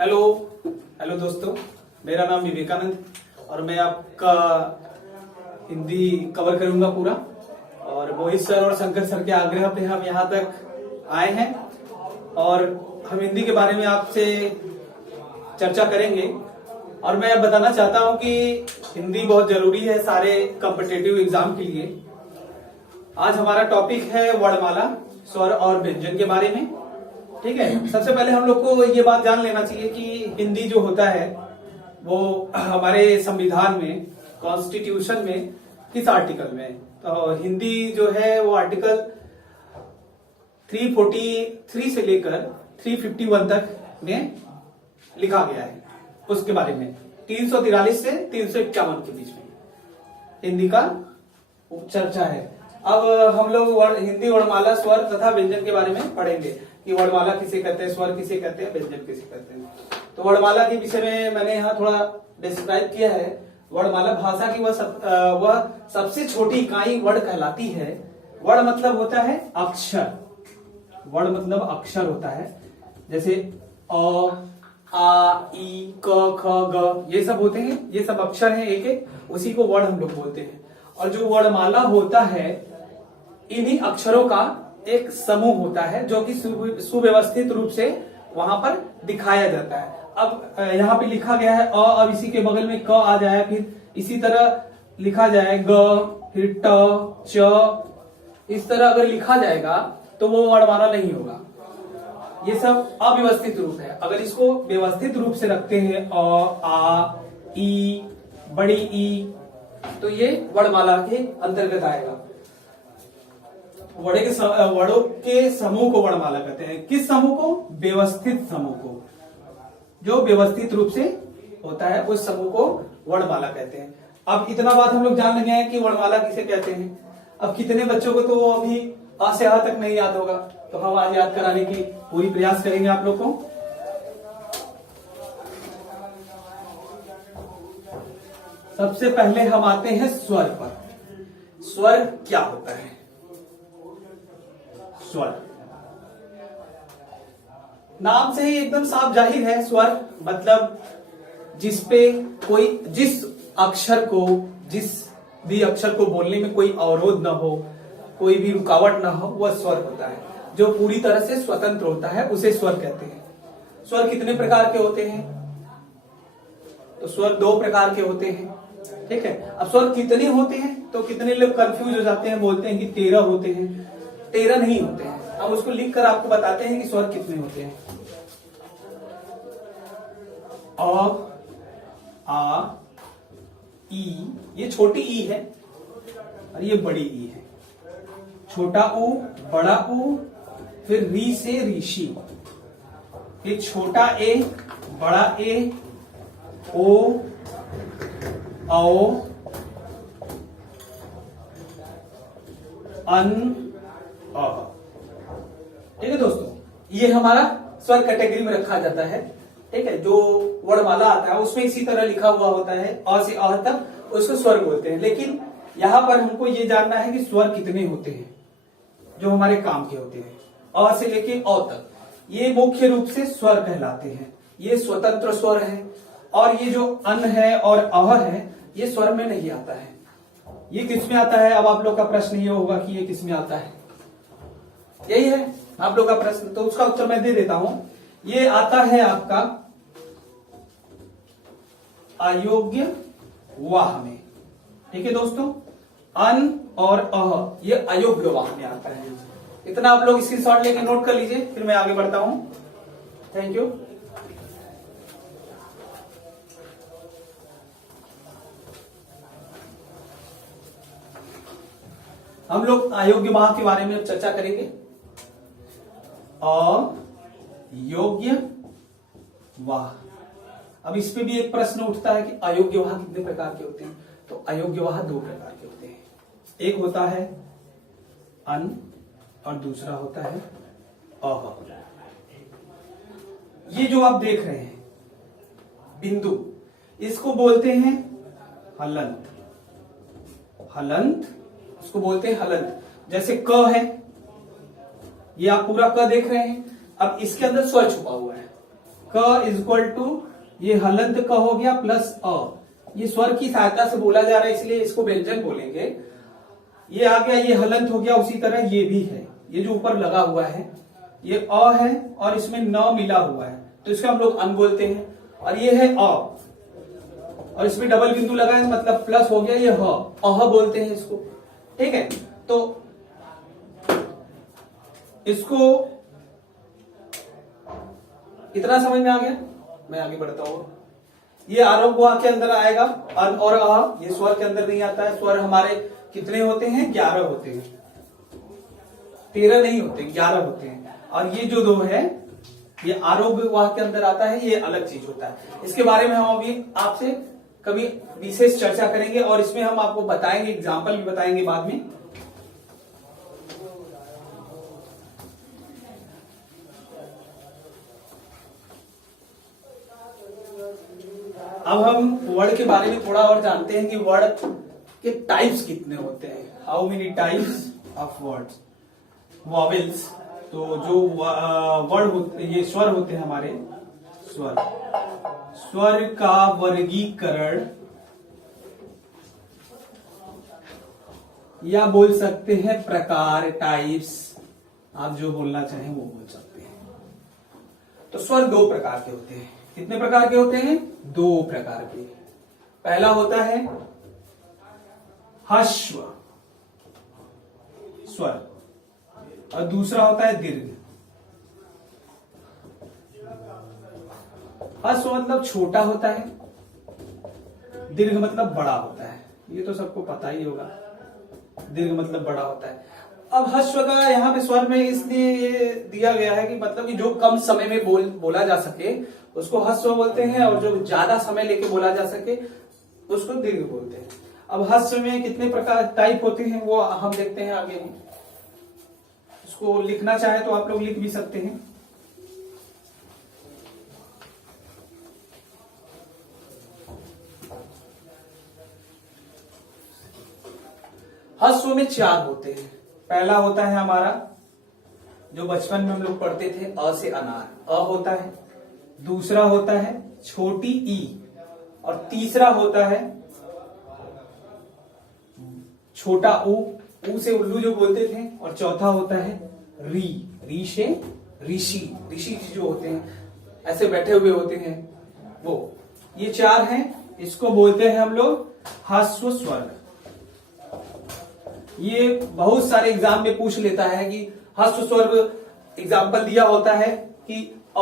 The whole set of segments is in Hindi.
हेलो हेलो दोस्तों, मेरा नाम विवेकानंद और मैं आपका हिंदी कवर करूंगा पूरा। और मोहित सर और शंकर सर के आग्रह पे हम यहाँ तक आए हैं और हम हिंदी के बारे में आपसे चर्चा करेंगे। और मैं बताना चाहता हूँ कि हिंदी बहुत जरूरी है सारे कॉम्पिटिटिव एग्जाम के लिए। आज हमारा टॉपिक है वर्णमाला, स्वर और व्यंजन के बारे में। ठीक है, सबसे पहले हम लोग को ये बात जान लेना चाहिए कि हिंदी जो होता है वो हमारे संविधान में, कॉन्स्टिट्यूशन में किस आर्टिकल में। तो हिंदी जो है वो आर्टिकल 343 से लेकर 351 तक में लिखा गया है। उसके बारे में 343 से 351 के बीच में हिंदी का चर्चा है। अब हम लोग हिंदी वर्णमाला, स्वर तथा व्यंजन के बारे में पढ़ेंगे कि वर्णमाला किसे कहते हैं, स्वर किसे कहते हैं, व्यंजन किसे कहते हैं। तो वर्णमाला के विषय में मैंने यहाँ थोड़ा डिस्क्राइब किया है। वर्णमाला भाषा की वह सबसे छोटी इकाई वर्ण कहलाती है। वर्ण मतलब होता है अक्षर। वर्ण मतलब अक्षर होता है, जैसे अ, आ, ई, क, ख, ग, ये सब होते हैं। ये सब अक्षर हैं एक एक, उसी को वर्ण हम लोग बोलते हैं। और जो वर्णमाला होता है, इन्हीं अक्षरों का एक समूह होता है जो कि सुव्यवस्थित रूप से वहां पर दिखाया जाता है। अब यहाँ पे लिखा गया है अ, अब इसी के बगल में क आ जाए, फिर इसी तरह लिखा जाए ग, फिर ट, च। इस तरह अगर लिखा जाएगा तो वो वर्णमाला नहीं होगा। ये सब अव्यवस्थित रूप है। अगर इसको व्यवस्थित रूप से रखते हैं अ, आ, ई, बड़ी ई, तो ये वर्णमाला के अंतर्गत आएगा। वर्णों के समूह को वर्णमाला कहते हैं। किस समूह को? व्यवस्थित समूह को। जो व्यवस्थित रूप से होता है उस समूह को वर्णमाला कहते हैं। अब इतना बात हम लोग जान लेंगे हैं कि वर्णमाला किसे कहते हैं। अब कितने बच्चों को तो अभी आ से आ तक नहीं याद होगा, तो हम आज याद कराने की पूरी प्रयास करेंगे आप लोग को। सबसे पहले हम आते हैं स्वर पर। स्वर क्या होता है? स्वर नाम से ही एकदम साफ जाहिर है। स्वर मतलब जिस भी अक्षर को बोलने में कोई अवरोध न हो, कोई भी रुकावट न हो, वह स्वर होता है। जो पूरी तरह से स्वतंत्र होता है उसे स्वर कहते हैं। स्वर कितने प्रकार के होते हैं? तो स्वर 2 प्रकार के होते हैं। ठीक है, अब स्वर कितने होते हैं तो कितने लोग कंफ्यूज हो जाते हैं, बोलते हैं कि 13 होते हैं। 13 नहीं होते हैं। हम उसको लिखकर आपको बताते हैं कि स्वर कितने होते हैं। अ, आ, ई, ये छोटी ई है और ये बड़ी ई है। छोटा ऊ, बड़ा ऊ, फिर री से ऋषि, फिर छोटा ए, बड़ा ए, ओ, आओ, अन, अ। ठीक है दोस्तों, ये हमारा स्वर कैटेगरी में रखा जाता है। ठीक है, जो वर्णमाला आता है उसमें इसी तरह लिखा हुआ होता है अ से अ तक, उसको स्वर बोलते हैं। लेकिन यहां पर हमको ये जानना है कि स्वर कितने होते हैं जो हमारे काम के होते हैं। अ से लेके अ तक ये मुख्य रूप से स्वर कहलाते हैं। ये स्वतंत्र स्वर है। और ये जो अन है और अह है, ये स्वर में नहीं आता है। ये किसमें आता है? अब आप लोग का प्रश्न ये होगा कि ये किसमें आता है। यही है आप लोग का प्रश्न, तो उसका उत्तर मैं दे देता हूं। ये आता है आपका अयोग्य वाह में। ठीक है दोस्तों, अन और अह ये अयोग्य वाह में आता है। इतना आप लोग स्क्रीनशॉट लेके नोट कर लीजिए, फिर मैं आगे बढ़ता हूं। Thank you. हम लोग अयोग्य वाह के बारे में चर्चा करेंगे। अयोग्य वाह। अब इस पे भी एक प्रश्न उठता है कि अयोग्य वाह कितने प्रकार के होते हैं। तो अयोग्य वाह 2 प्रकार के होते हैं। एक होता है अन और दूसरा होता है अह। ये जो आप देख रहे हैं बिंदु, इसको बोलते हैं हलंत। हलंत, इसको बोलते हैं हलंत। जैसे क है, ये आप पूरा क देख रहे हैं। अब इसके अंदर स्वर छुपा हुआ है क इज इक्वल टू ये हलंत क हो गया प्लस अ, ये स्वर की सहायता से बोला जा रहा है इसलिए इसको व्यंजन बोलेंगे। ये आ गया, ये हलंत हो गया, उसी तरह ये भी है, ये जो ऊपर लगा हुआ है ये अ है और इसमें न मिला हुआ है तो इसको हम लोग अन बोलते हैं। और ये है अ और इसमें डबल बिंदु लगा है मतलब प्लस हो गया, ये ह, अह बोलते हैं इसको। ठीक है, तो इसको इतना समझ में आ गया। मैं आगे बढ़ता हूं। ये आरोप के अंदर आएगा, अन और अह, ये स्वर के अंदर नहीं आता है। स्वर हमारे कितने होते हैं? 11 होते हैं, 13 नहीं होते, 11 होते हैं। और ये जो दो है ये आरोग्य वाह के अंदर आता है, ये अलग चीज होता है। इसके बारे में हम अभी आपसे कभी विशेष चर्चा करेंगे और इसमें हम आपको बताएंगे, एग्जाम्पल भी बताएंगे बाद में। अब हम वर्ड के बारे में थोड़ा और जानते हैं कि वर्ड के टाइप्स कितने होते हैं। How many types of words. Vowels, तो जो वर्ड होते, ये स्वर होते हैं हमारे, स्वर, स्वर का वर्गीकरण या बोल सकते हैं प्रकार, टाइप्स, आप जो बोलना चाहें वो बोल सकते हैं। तो स्वर 2 प्रकार के होते हैं। कितने प्रकार के होते हैं? 2 प्रकार के। पहला होता है ह्रस्व स्वर और दूसरा होता है दीर्घ। ह्रस्व मतलब छोटा होता है, दीर्घ मतलब बड़ा होता है। ये तो सबको पता ही होगा, दीर्घ मतलब बड़ा होता है। अब ह्रस्व का यहाँ पे स्वर में इसलिए दिया गया है कि मतलब कि जो कम समय में बोला जा सके उसको ह्रस्व बोलते हैं और जो ज्यादा समय लेके बोला जा सके उसको दीर्घ बोलते हैं। अब ह्रस्व में कितने प्रकार टाइप होते हैं वो हम देखते हैं आगे। इसको लिखना चाहे तो आप लोग लिख भी सकते हैं। ह्रस्व में 4 होते हैं। पहला होता है हमारा जो बचपन में हम लोग पढ़ते थे, अ से अनार, अ होता है। दूसरा होता है छोटी ई और तीसरा होता है छोटा ऊ से उल्लू जो बोलते थे। और चौथा होता है री, री से ऋषि, ऋषि जो होते हैं ऐसे बैठे हुए होते हैं वो। ये 4 हैं, इसको बोलते हैं हम लोग ह्रस्व स्वर। ये बहुत सारे एग्जाम में पूछ लेता है कि ह्रस्व स्वर एग्जाम्पल दिया होता है कि अ,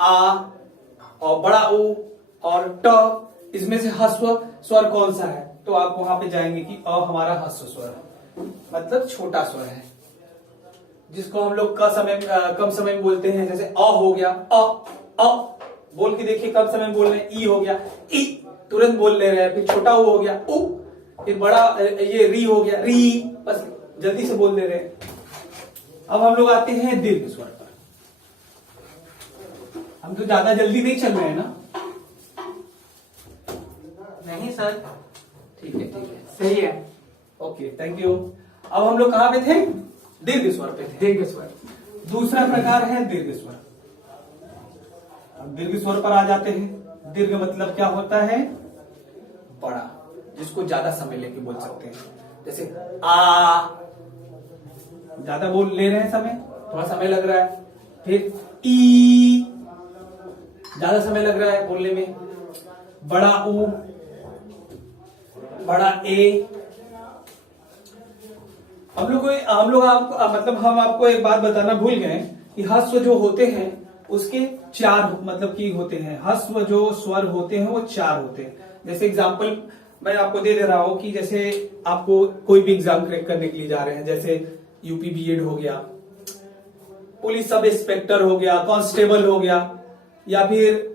आ और बड़ा ऊ और ट, इसमें से ह्रस्व स्वर कौन सा है? तो आप वहां पे जाएंगे कि अ हमारा ह्रस्व स्वर है, मतलब छोटा स्वर है, जिसको हम लोग कम समय में बोलते हैं। जैसे अ हो गया, अ बोल के देखिए, कम समय में बोल रहे हैं। ई हो गया, ई तुरंत बोल ले रहे हैं। फिर छोटा ऊ हो गया, ऊ। फिर बड़ा ये री हो गया, री, बस जल्दी से बोल दे रहे हैं। अब हम लोग आते हैं दीर्घ स्वर पर। हम तो ज्यादा जल्दी नहीं चल रहे हैं ना? नहीं सर, ठीक है, सही है। Okay, thank you. अब हम लोग कहां पे थे? दीर्घ स्वर पे थे। दीर्घ स्वर दूसरा प्रकार है दीर्घ स्वर। अब दीर्घ स्वर पर आ जाते हैं। दीर्घ मतलब क्या होता है? बड़ा, जिसको ज्यादा समय लेके बोल सकते हैं। जैसे आ, ज्यादा बोल ले रहे हैं, समय थोड़ा समय लग रहा है। फिर ई, ज्यादा समय लग रहा है बोलने में। बड़ा ऊ, बड़ा ए। हम आपको एक बात बताना भूल गए कि ह्रस्व जो होते हैं उसके 4 मतलब की होते हैं। ह्रस्व जो स्वर होते हैं वो 4 होते हैं। जैसे एग्जांपल मैं आपको दे रहा हूं कि जैसे आपको कोई भी एग्जाम क्रैक करने के लिए जा रहे हैं, जैसे यूपी बीएड हो गया, पुलिस सब इंस्पेक्टर हो गया, कांस्टेबल हो गया, या फिर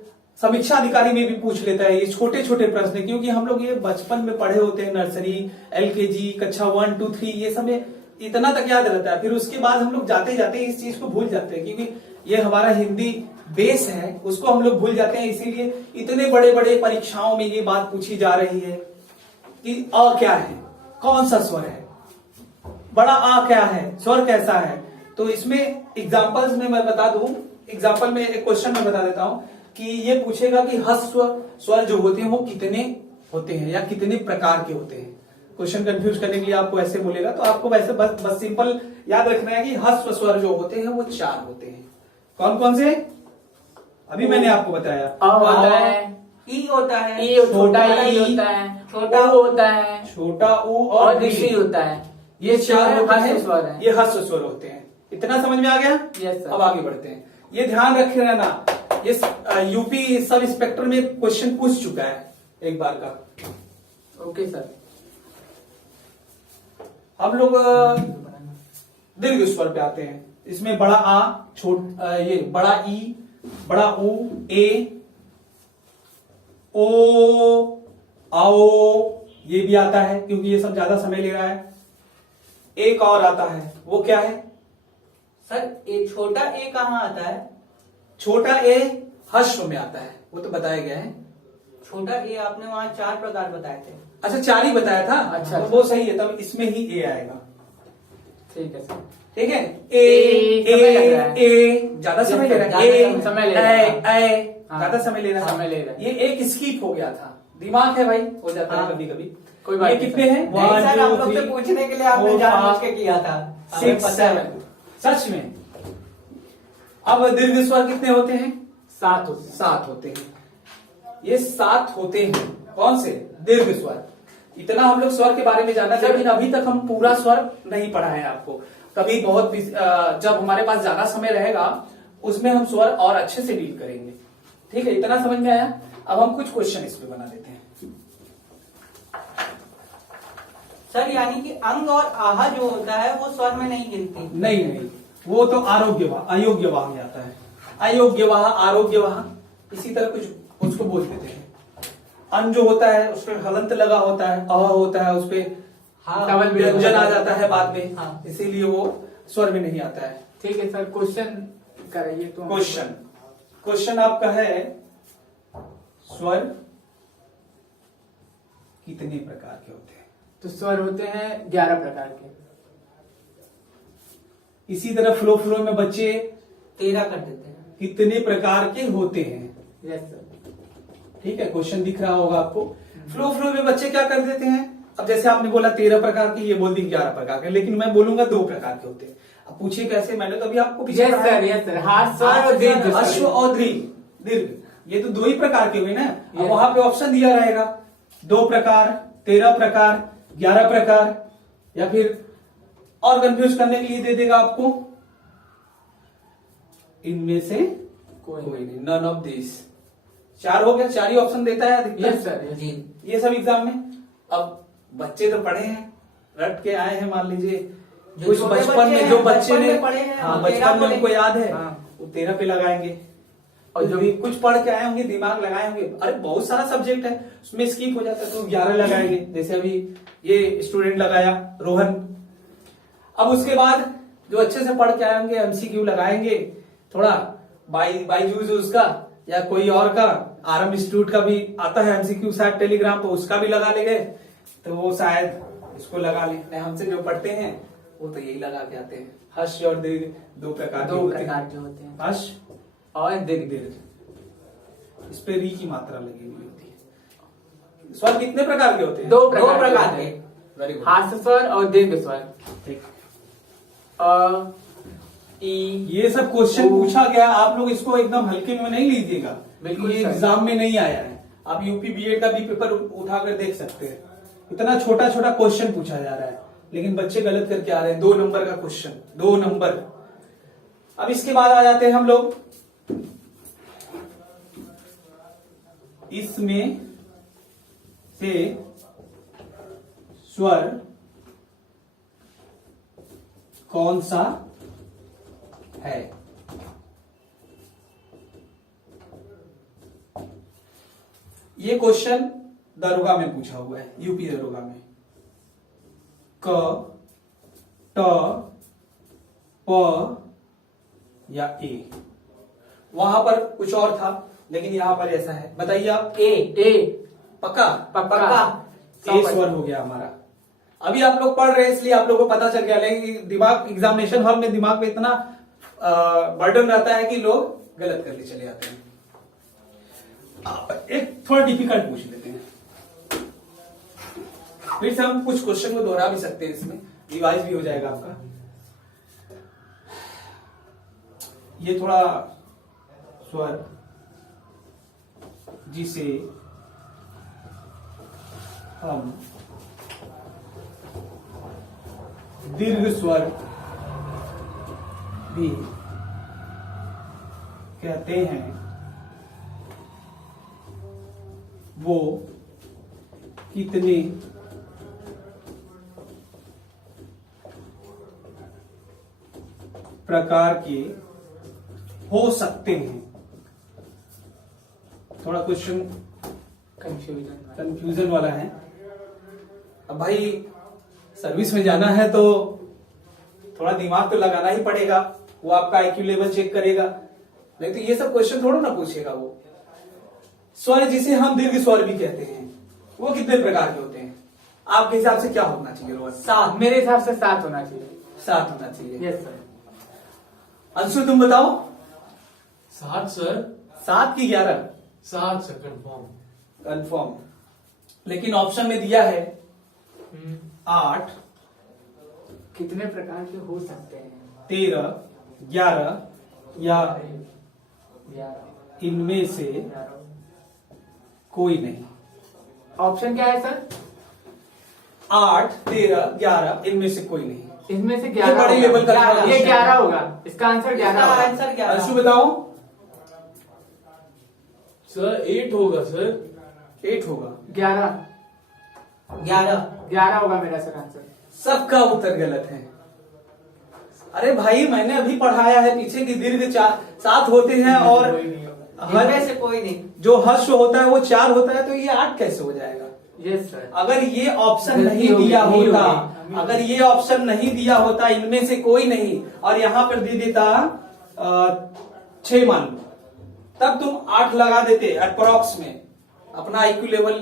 समीक्षा अधिकारी में भी पूछ लेता है। ये छोटे छोटे प्रश्न, क्योंकि हम लोग ये बचपन में पढ़े होते हैं, नर्सरी, एलकेजी, कक्षा 1, 2, 3, ये सब में इतना तक याद रहता है। फिर उसके बाद हम लोग जाते जाते इस चीज को भूल जाते हैं, क्योंकि ये हमारा हिंदी बेस है, उसको हम लोग भूल जाते हैं। इसीलिए इतने बड़े बड़े परीक्षाओं में ये बात पूछी जा रही है कि अ क्या है, कौन सा स्वर है, बड़ा आ क्या है, स्वर कैसा है। तो इसमें एग्जाम्पल्स में मैं बता दूं, एग्जाम्पल में एक क्वेश्चन में बता देता हूं कि ये पूछेगा कि ह्रस्व स्वर जो होते हैं वो कितने होते हैं या कितने प्रकार के होते हैं। क्वेश्चन कंफ्यूज करने के लिए आपको ऐसे बोलेगा, तो आपको वैसे बस सिंपल याद रखना है कि ह्रस्व स्वर जो होते हैं वो 4 होते हैं। कौन कौन से? अभी मैंने आपको बताया। होता है, ई होता है, छोटा ई होता है, छोटा ऊ होता है, छोटा ऊ और ऋषि होता है। ये 4 होते ह्रस्व स्वर हैं, हैं। ये ह्रस्व स्वर होते हैं। इतना समझ में आ गया? Yes, sir. अब आगे बढ़ते हैं। ये ध्यान रखे रहना, ये यूपी सब इंस्पेक्टर में क्वेश्चन पूछ चुका है एक बार का। Okay sir. हम लोग दीर्घ स्वर पे आते हैं। इसमें बड़ा आ, ये बड़ा ई, बड़ा ऊ, ए, ओ, आओ, ये भी आता है क्योंकि ये सब ज्यादा समय ले रहा है। एक और आता है, वो क्या है? सर ए छोटा ए कहाँ आता है? छोटा ए ह्रस्व में आता है, वो तो बताया गया है। छोटा ए आपने वहाँ 4 प्रकार बताए थे। अच्छा 4 ही बताया था। अच्छा, तो वो सही है, तब इसमें ही ए आएगा। ठीक है सर। ठीक है। समय लग रहा है। ए ज्यादा समय ले रहा है। ज्यादा समय ले रहा है। हाँ, ज्यादा समय ले रहा है। समय ले रहा है। ये एक स्किप हो गया था। दिमाग है भाई, हो जाता है हाँ। कभी कभी। कोई बात ये नहीं कितने सर। हैं? नहीं सर, आप लोग 1 2 से पूछने के लिए आपने 4 जानबूझ के किया था। हमें 6 पता है। 7 सच में। अब दीर्घ स्वर कितने होते हैं? 7 होते हैं। 7 होते हैं। ये 7 होते हैं। कौन से? दीर्घ स्वर। इतना हम लोग स्वर के बारे में जाना, लेकिन अभी तक हम पूरा स्वर नहीं पढ़ा है आपको। कभी बहुत जब हमारे पास ज्यादा समय रहेगा उसमें हम स्वर और अच्छे से डील करेंगे। ठीक है, इतना समझ में आया? अब हम कुछ क्वेश्चन इस पे बना देते हैं। सर यानी कि अंग और आहा जो होता है वो स्वर में नहीं गिनती। नहीं नहीं, वो तो अयोग्यवाह में आता है। अयोग्यवाह, आरोग्यवाह, इसी तरह कुछ उसको बोल देते हैं। अन जो होता है उस पर हलंत लगा होता है, अह होता है, उस पे हाँ, डबल व्यंजन आ जाता है बाद में। हाँ। इसीलिए वो स्वर में नहीं आता है। ठीक है सर, क्वेश्चन कराइए तो। क्वेश्चन आपका है, स्वर कितने प्रकार के होते हैं? तो स्वर होते हैं 11 प्रकार के। इसी तरह फ्लो में बच्चे 13 कर देते हैं। कितने प्रकार के होते हैं? Yes sir. ठीक है, क्वेश्चन दिख रहा होगा आपको। फ्लो में बच्चे क्या कर देते हैं? अब जैसे आपने बोला 13 प्रकार के, ये बोल दी 11 प्रकार के, लेकिन मैं बोलूंगा 2 प्रकार के होते हैं। अब पूछिए कैसे? मैंने तो अभी आपको पीछे यस पढ़ाया। Sir, yes sir. हाँ, स्वर और दीर्घ स्वर। अश्व और दीर्घ, ये तो 2 ही प्रकार के हुए ना। अब Yes. वहां पे ऑप्शन दिया रहेगा 2 प्रकार, 13 प्रकार, 11 प्रकार, या फिर और कंफ्यूज करने के लिए दे देगा आपको इनमें से कोई नहीं, नन ऑफ दिस। 4 हो गया, 4 ही ऑप्शन देता है अधिकतर। Yes sir, yes. जी। ये सब एग्जाम में। अब बच्चे तो पढ़े हैं, रट के आए हैं, मान लीजिए जो कुछ छोटे बचपन बच्चे में हैं, जो बचपन बच्चे ने में पढ़े हैं, हाँ वो 13 बचपन में उनको बोलेंगे। याद है, हाँ। वो 13 पे लगाएंगे। और जो भी कुछ पढ़ के आए होंगे, दिमाग लगाए होंगे, अरे बहुत सारा सब्जेक्ट है उसमें स्किप हो जाता है, तो 11 लगाएंगे। जैसे अभी ये स्टूडेंट लगाया रोहन। अब उसके बाद जो अच्छे से पढ़ के आए होंगे एमसीक्यू लगाएंगे, थोड़ा बाईजूस उसका या कोई और का, आरएम इंस्टीट्यूट का भी आता है एमसीक्यू शायद टेलीग्राम पर, उसका भी लगा ले गए तो वो शायद इसको लगा ले। नहीं, हमसे जो पढ़ते हैं वो तो यही लगा के आते हैं। हर्ष और दीर्घ 2 प्रकार के 2 होते हैं। प्रकार के होते हैं। हर्ष और दीर्घ। दीर्घ, इस पे री की मात्रा लगी हुई होती है। स्वर कितने प्रकार के होते हैं? 2 प्रकार प्रकार के। के। Very good. हास्य स्वर और दीर्घ स्वर। ठीक। अ, ई। ये सब क्वेश्चन पूछा गया, आप लोग इसको एकदम हल्के में नहीं लीजिएगा। बिल्कुल ये सर। एग्जाम में नहीं आया है। आप यूपी बीएड का भी पेपर उठाकर देख सकते हैं। इतना छोटा छोटा क्वेश्चन पूछा जा रहा है, लेकिन बच्चे गलत करके आ रहे हैं। 2 नंबर का क्वेश्चन, 2 नंबर। अब इसके बाद आ जाते हैं हम लोग इसमें से स्वर कौन सा है? ये क्वेश्चन दरोगा में पूछा हुआ है, यूपी दरोगा में। क, ट, प या ए। वहां पर कुछ और था, लेकिन यहां पर ऐसा है। बताइए आप। ए। पक्का? पक्का। ए स्वर हो गया हमारा। अभी आप लोग पढ़ रहे हैं इसलिए आप लोगों को पता चल गया, लेकिन दिमाग एग्जामिनेशन हॉल में दिमाग में इतना बर्डन रहता है कि लोग गलत करके चले जाते हैं। एक थोड़ा डिफिकल्ट पूछ लेते हैं, फिर से हम कुछ क्वेश्चन को दोहरा भी सकते हैं, इसमें रिवाइज भी हो जाएगा आपका। ये थोड़ा स्वर जिसे हम दीर्घ स्वर भी कहते हैं, वो कितने प्रकार के हो सकते हैं। थोड़ा क्वेश्चन कंफ्यूजन वाला है। अब भाई सर्विस में जाना है तो थोड़ा दिमाग तो लगाना ही पड़ेगा, वो आपका आईक्यू लेवल चेक करेगा, नहीं तो ये सब क्वेश्चन थोड़ा ना पूछेगा वो। स्वर जिसे हम दीर्घ स्वर भी कहते हैं, वो कितने प्रकार के होते हैं आपके हिसाब से? क्या होना चाहिए रोहन? 7, मेरे हिसाब से 7 होना चाहिए। 7 होना चाहिए। Yes sir. अंशु तुम बताओ। 7 सर। 7 की 11? 7 सर, कंफर्म। कंफर्म। लेकिन ऑप्शन में दिया है 8, कितने प्रकार के हो सकते हैं? 13, 11 या 11। इनमें से कोई नहीं। ऑप्शन क्या है सर? 8, 13, 11 इनमें से कोई नहीं। इसमें से ये 11 बड़े होगा। लेवल का ये 11 होगा, इसका आंसर 11 इसका होगा। आंसर 11। अंशु बताओ। सर 8 होगा सर। 8 होगा। 11 होगा मेरा सर आंसर। सबका उत्तर गलत है। अरे भाई मैंने अभी पढ़ाया है पीछे की दीर्घ 7 होते हैं और कोई नहीं होगा। हर इनमें से कोई नहीं। जो हर्ष होता है वो 4 होता है, तो ये 8 कैसे हो जाएगा? Yes sir. अगर ये ऑप्शन गलती नहीं होगी, दिया नहीं होता, होगी। अगर ये ऑप्शन नहीं दिया होता इनमें से कोई नहीं, और यहां पर दे देता 6 मान लो, तब तुम 8 लगा देते अप्रोक्स में, अपना आईक्यू लेवल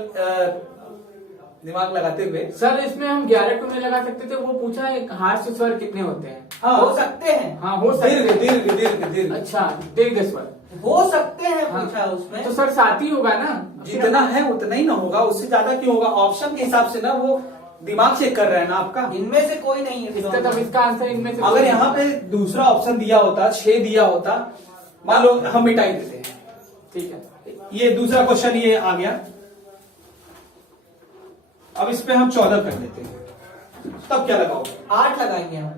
दिमाग लगाते हुए। सर इसमें हम 11 क्यों नहीं लगा सकते थे? वो पूछा है हार्श स्वर कितने होते हैं। हाँ, हो सकते हैं। हाँ हो सकते दीर्घ हैं। दीर्घ दीर्घ दीर्घ अच्छा दीर्घ स्वर। हो सकते हैं हाँ। पूछा उसमें। तो सर 7 ही होगा ना? जितना है उतना ही ना होगा, उससे ज्यादा क्यों होगा? ऑप्शन के हिसाब से ना वो दिमाग चेक कर रहा है ना आपका। इनमें से कोई नहीं है। इसका तब इसका आंसर इनमें से अगर कोई यहाँ पे दूसरा ऑप्शन दिया होता, 6 दिया होता, मान लो हम मिटाई देते हैं, ठीक है। ये दूसरा क्वेश्चन ये आ गया। अब इस पे हम 14 कर लेते हैं, तब क्या लगाओगे? 8 लगाएंगे हम।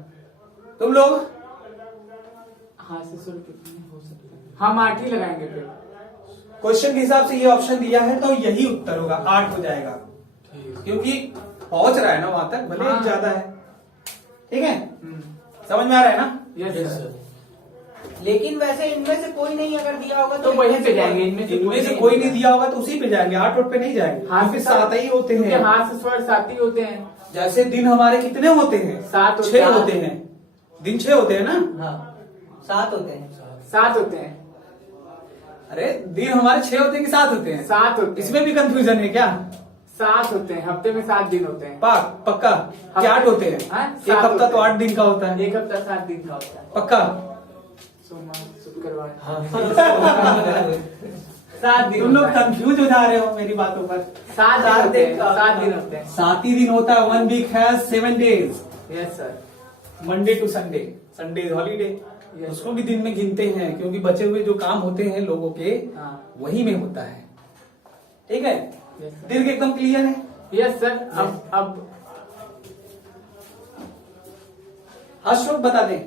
तुम लोग? हार्श स्वर कितने हो सकते हैं? हम 8 ही लगाएंगे फिर। क्वेश्चन के हिसाब से ये ऑप्शन दिया है तो यही उत्तर होगा, 8 हो जाएगा, ठीक। क्योंकि पहुंच रहा है ना वहां तक, भले हाँ। एक ज्यादा है। ठीक है, समझ में आ रहा है ना? Yes yes sir. सर। लेकिन वैसे इनमें से कोई नहीं अगर दिया होगा तो वहीं पे जाएंगे। इनमें से कोई नहीं दिया होगा तो उसी पे जाएंगे, 8 पे नहीं जाएंगे, क्योंकि 7 ही होते क्योंकि हैं। हार्श स्वर 7 ही होते हैं। जैसे दिन हमारे कितने होते हैं? 7 होते 6 हैं। होते हैं। दिन 6 होते हैं ना? हाँ 7 होते हैं। 7 होते हैं। अरे दिन हमारे 6 होते हैं कि 7 होते हैं? 7 होते हैं। इसमें भी कंफ्यूजन है क्या? 7 होते हैं। हफ्ते में 7 दिन होते हैं। पक्का कि 8 होते हैं? हाँ, एक 7 हफ्ता तो होते हैं। 8 दिन का होता है। एक हफ्ता 7 दिन का होता है। पक्का? सोमवार शुक्रवार हाँ 7 दिन। तुम लोग होता है। कंफ्यूज हो जा रहे हो मेरी बातों पर। 7 दिन होते हैं। 7 दिन होते हैं। 7 ही दिन होता है। 1 week has 7 days, yes sir. Monday to Sunday. Sunday is holiday, Yes. उसको भी दिन में गिनते हैं, क्योंकि बचे हुए जो काम होते हैं लोगों के हाँ वही में होता है। ठीक है, यस सर। दीर्घ एकदम क्लियर है? Yes sir. अब हर्ष बता दें।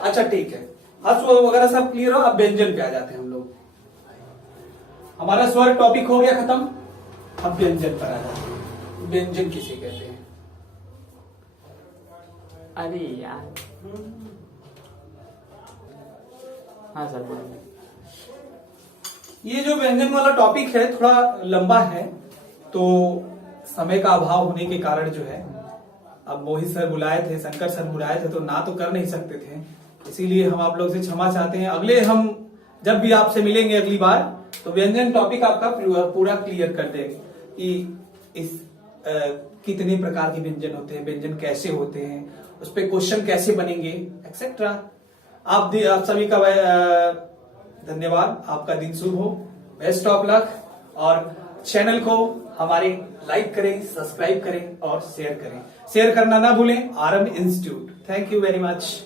अच्छा ठीक है, हर्ष वगैरह सब क्लियर हो। अब व्यंजन पे आ जाते हैं हम लोग। हमारा स्वर टॉपिक हो गया खत्म, अब व्यंजन पर आ जाते हैं। व्यंजन किसे कहते हैं? अरे यार, हाँ सर बोलिए। ये जो व्यंजन वाला टॉपिक है थोड़ा लंबा है, तो समय का अभाव होने के कारण जो है, अब मोहित सर बुलाए थे, शंकर सर बुलाए थे, तो ना तो कर नहीं सकते थे, इसीलिए हम आप लोग से क्षमा चाहते हैं। अगले हम जब भी आपसे मिलेंगे अगली बार, तो व्यंजन टॉपिक आपका पूरा क्लियर कर देंगे कि इस कितने प्रकार के व्यंजन होते हैं, व्यंजन कैसे होते हैं, उस पे क्वेश्चन कैसे बनेंगे, एक्सेट्रा। आप सभी का धन्यवाद, आपका दिन शुभ हो, बेस्ट ऑफ लक। और चैनल को हमारे लाइक करें, सब्सक्राइब करें और शेयर करें। शेयर करना ना भूलें। आरंभ institute. Thank you very much.